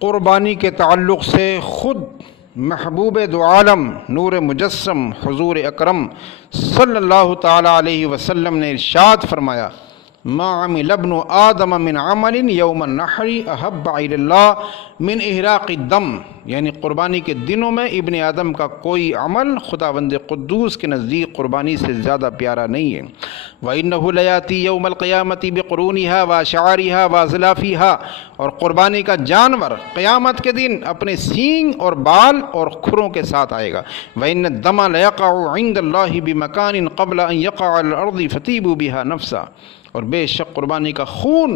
قربانی کے تعلق سے خود محبوب دو عالم نور مجسم حضور اکرم صلی اللہ تعالی علیہ وسلم نے ارشاد فرمایا، ما عمل ابن آدم من عمل یوم النحر احب الی اللہ من احراق الدم، یعنی قربانی کے دنوں میں ابن آدم کا کوئی عمل خداوند قدوس کے نزدیک قربانی سے زیادہ پیارا نہیں ہے۔ وَإِنَّهُ لَيَأْتِي يَوْمَ الْقِيَامَةِ بِقُرُونِهَا وَأَشْعَارِهَا وَأَظْلَافِهَا، اور قربانی کا جانور قیامت کے دن اپنے سینگ اور بال اور کھروں کے ساتھ آئے گا۔ وَإِنَّ الدَّمَ لَيَقَعُ عِنْدَ اللَّهِ بِمَكَانٍ قَبْلَ أَنْ يَقَعَ عَلَى الْأَرْضِ فَطِيبُوا بِهَا نَفْسًا، اور بے شک قربانی کا خون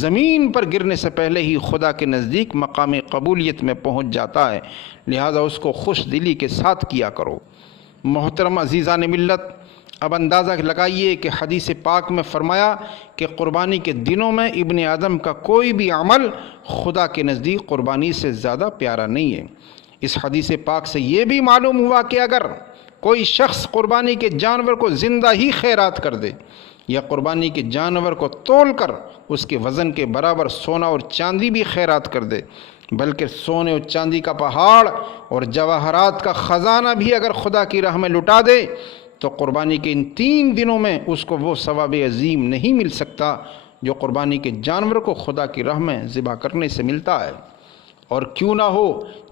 زمین پر گرنے سے پہلے ہی خدا کے نزدیک مقام قبولیت میں پہنچ جاتا ہے، لہذا اس کو خوش دلی کے ساتھ کیا کرو۔ محترم عزیزان ملت، اب اندازہ لگائیے کہ حدیث پاک میں فرمایا کہ قربانی کے دنوں میں ابن آدم کا کوئی بھی عمل خدا کے نزدیک قربانی سے زیادہ پیارا نہیں ہے۔ اس حدیث پاک سے یہ بھی معلوم ہوا کہ اگر کوئی شخص قربانی کے جانور کو زندہ ہی خیرات کر دے یا قربانی کے جانور کو تول کر اس کے وزن کے برابر سونا اور چاندی بھی خیرات کر دے، بلکہ سونے اور چاندی کا پہاڑ اور جواہرات کا خزانہ بھی اگر خدا کی راہ میں لٹا دے تو قربانی کے ان 3 دنوں میں اس کو وہ ثواب عظیم نہیں مل سکتا جو قربانی کے جانور کو خدا کی راہ میں ذبح کرنے سے ملتا ہے۔ اور کیوں نہ ہو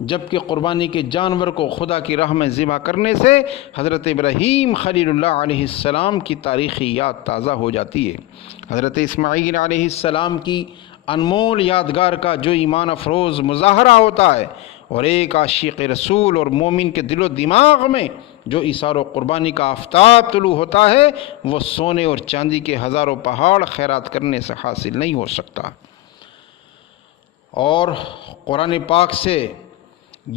جبکہ قربانی کے جانور کو خدا کی راہ میں ذبح کرنے سے حضرت ابراہیم خلیل اللہ علیہ السلام کی تاریخی یاد تازہ ہو جاتی ہے۔ حضرت اسماعیل علیہ السلام کی انمول یادگار کا جو ایمان افروز مظاہرہ ہوتا ہے، اور ایک عاشق رسول اور مومن کے دل و دماغ میں جو ایثار و قربانی کا آفتاب طلوع ہوتا ہے، وہ سونے اور چاندی کے ہزاروں پہاڑ خیرات کرنے سے حاصل نہیں ہو سکتا۔ اور قرآن پاک سے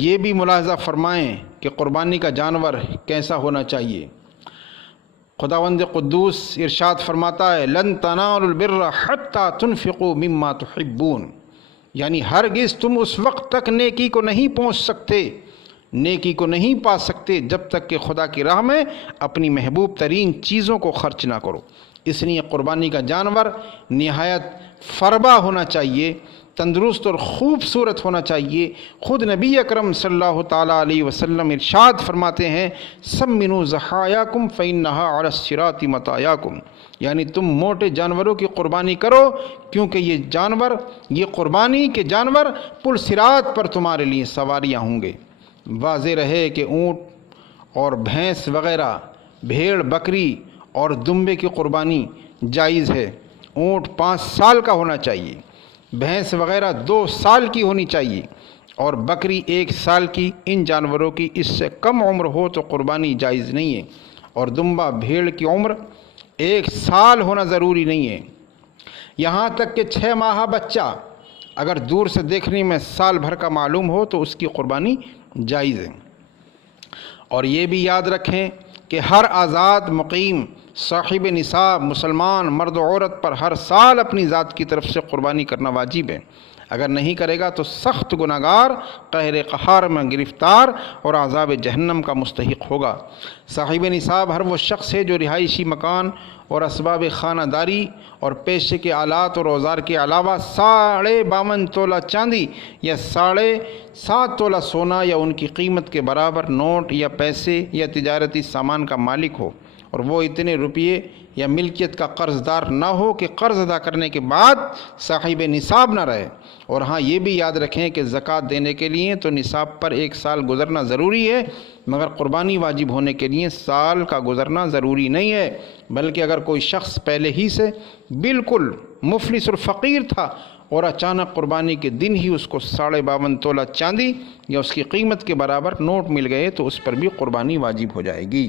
یہ بھی ملاحظہ فرمائیں کہ قربانی کا جانور کیسا ہونا چاہیے۔ خداوند قدوس ارشاد فرماتا ہے، لن تنالوا البر حتى تنفقوا مما تحبون، یعنی ہرگز تم اس وقت تک نیکی کو نہیں پہنچ سکتے، نیکی کو نہیں پا سکتے جب تک کہ خدا کی راہ میں اپنی محبوب ترین چیزوں کو خرچ نہ کرو۔ اس لیے قربانی کا جانور نہایت فربا ہونا چاہیے، تندرست اور خوبصورت ہونا چاہیے۔ خود نبی اکرم صلی اللہ تعالیٰ علیہ وسلم ارشاد فرماتے ہیں، سمنوا ضحایاکم فإنہا علی الصراط مطایاکم، یعنی تم موٹے جانوروں کی قربانی کرو کیونکہ یہ قربانی کے جانور پل صراط پر تمہارے لیے سواریاں ہوں گے۔ واضح رہے کہ اونٹ اور بھینس وغیرہ، بھیڑ بکری اور دمبے کی قربانی جائز ہے۔ اونٹ 5 سال کا ہونا چاہیے، بھینس وغیرہ 2 سال کی ہونی چاہیے، اور بکری 1 سال کی۔ ان جانوروں کی اس سے کم عمر ہو تو قربانی جائز نہیں ہے، اور دمبا بھیڑ کی عمر 1 سال ہونا ضروری نہیں ہے۔ یہاں تک کہ 6 ماہ بچہ اگر دور سے دیکھنے میں سال بھر کا معلوم ہو تو اس کی قربانی جائز ہے۔ اور یہ بھی یاد رکھیں کہ ہر آزاد مقیم صاحب نصاب مسلمان مرد و عورت پر ہر سال اپنی ذات کی طرف سے قربانی کرنا واجب ہے۔ اگر نہیں کرے گا تو سخت گناہگار، قہر قہار میں گرفتار اور عذاب جہنم کا مستحق ہوگا۔ صاحب نصاب ہر وہ شخص ہے جو رہائشی مکان اور اسباب خانہ داری اور پیشے کے آلات اور اوزار کے علاوہ 52.5 تولہ چاندی یا 7.5 تولہ سونا یا ان کی قیمت کے برابر نوٹ یا پیسے یا تجارتی سامان کا مالک ہو، اور وہ اتنے روپیے یا ملکیت کا قرض دار نہ ہو کہ قرض ادا کرنے کے بعد صاحب نصاب نہ رہے۔ اور ہاں یہ بھی یاد رکھیں کہ زکوٰۃ دینے کے لیے تو نصاب پر 1 سال گزرنا ضروری ہے، مگر قربانی واجب ہونے کے لیے سال کا گزرنا ضروری نہیں ہے، بلکہ اگر کوئی شخص پہلے ہی سے بالکل مفلس اور فقیر تھا اور اچانک قربانی کے دن ہی اس کو 52.5 تولہ چاندی یا اس کی قیمت کے برابر نوٹ مل گئے تو اس پر بھی قربانی واجب ہو جائے گی۔